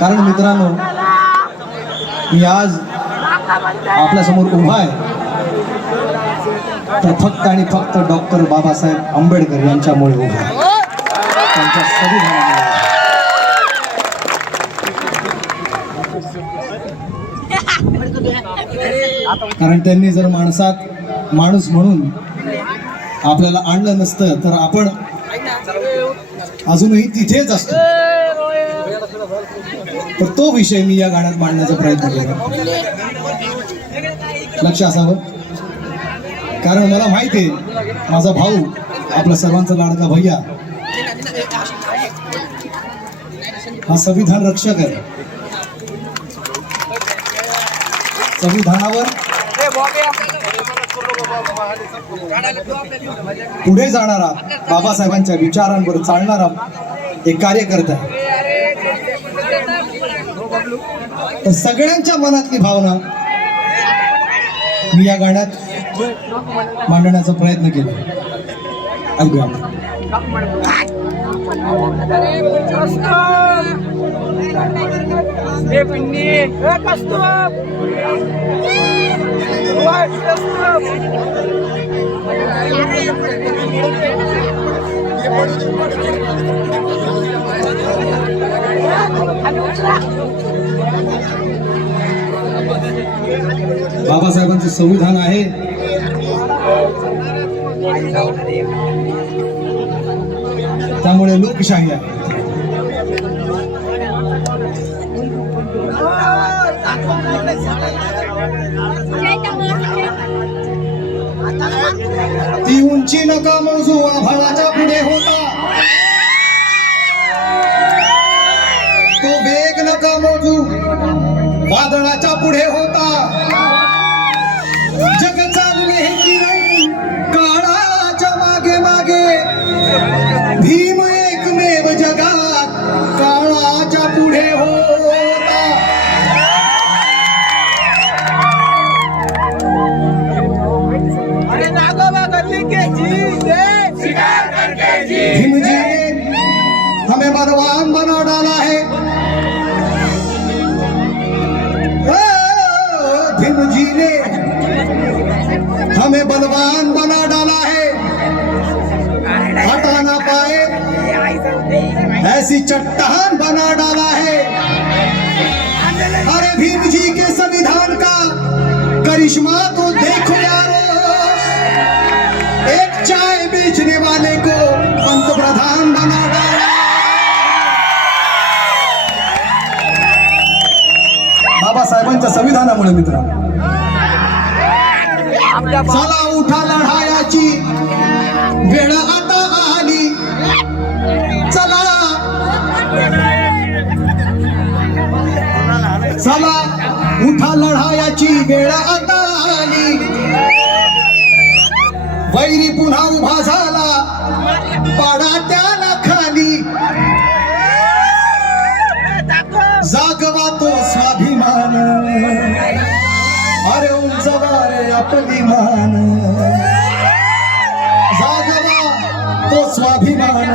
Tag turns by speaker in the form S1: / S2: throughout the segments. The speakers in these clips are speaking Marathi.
S1: कारण मित्रांनो मी आज आपल्यासमोर उभा आहे. तर फक्त आणि फक्त डॉक्टर बाबासाहेब आंबेडकर यांच्यामुळे उभा आहे. त्यांच्या संविधानामुळे. कारण त्यांनी जर माणसात माणूस म्हणून आपल्याला आणलं नसतं तर आपण अजूनही तिथेच असतो. तर तो विषय मी या गाण्यात मांडण्याचा प्रयत्न केला. लक्ष असावं. कारण मला माहिती आहे माझा भाऊ आपला सर्वांचा लाडका भैया हा संविधान रक्षक आहे. संविधानावर पुढे जाणारा बाबासाहेबांच्या विचारांवर चालणारा एक कार्यकर्ता आहे. तर सगळ्यांच्या मनातली भावना मी या गाण्यात मांडण्याचा प्रयत्न केला. ऐकूया बाबासाहेबांचं संविधान आहे. त्यामुळे लोकशाही आहे. ती उंची नका मोजू आभाळाच्या पुढे होता. नका मोजू. वादळाच्या पुढे होता.
S2: जी
S1: ने हमें बलवान बना डाला है। हटा ना पाए। ऐसी चट्टान बना डाला है। अरे भीम जी के संविधान का करिश्मा तो देखो यारो। एक चाय बेचने वाले को पंतप्रधान बना डाला। बाबासाहेबांच्या संविधानामुळे मित्र चला उठा लढायाची. उंचवा आपली मान जागवा तो स्वाभिमान.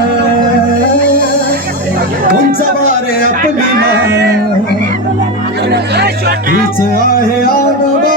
S1: उंचवा रे आपली मान हीच आहे आनवा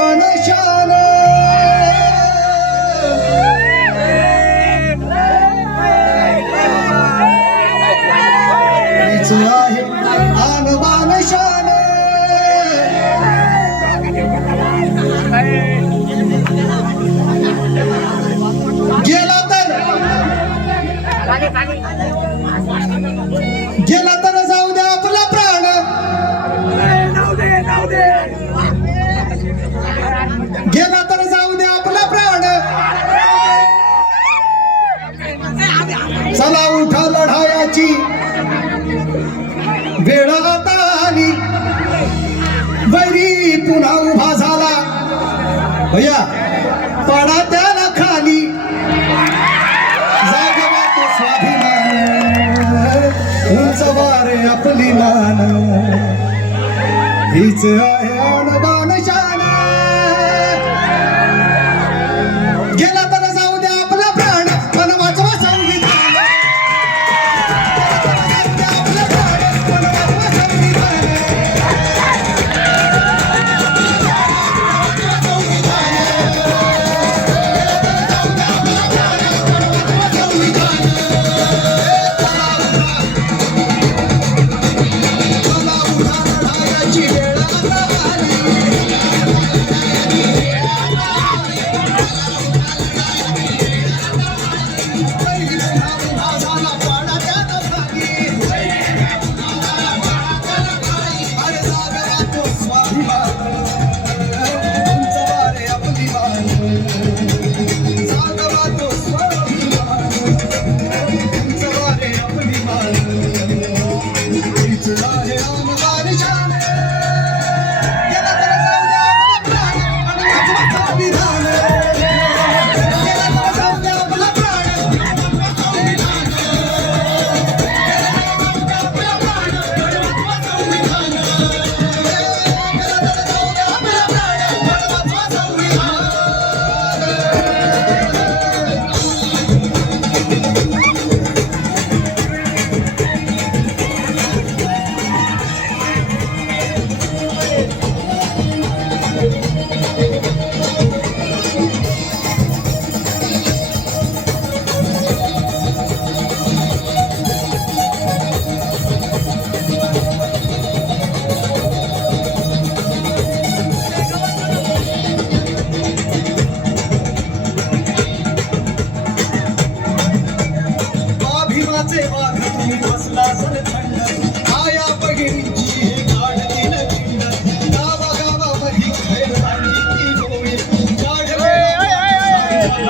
S1: भैया पाडा त्याला खाली. जागवा तो स्वाभिमान उंच वारे आपली मान हीच आहे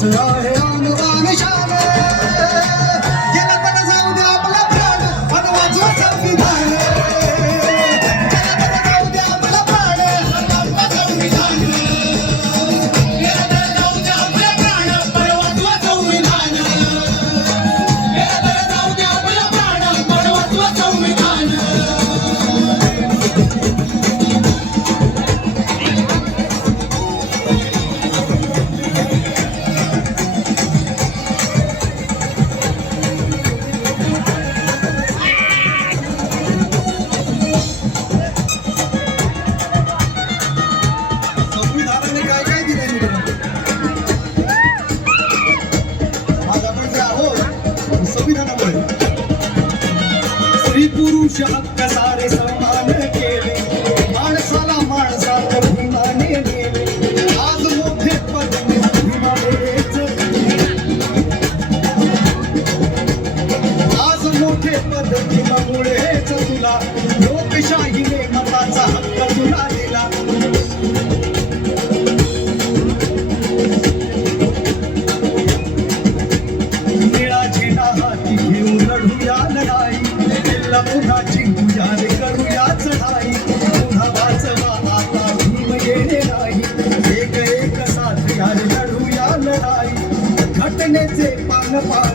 S1: Israel. तुमचे सारे सन्मान केले. माणसाला माणसात भूमाने दिले आज मोठे पद आज मोठे पद भीमामुळेच तुला. लोकशाहीने मताचा कुणाची गुजारे करूयाच नाही? पुन्हा वाचवा आता भीम येणे नाही. एक एक साथ यार लढूया लढाई. घटनेचे पान पान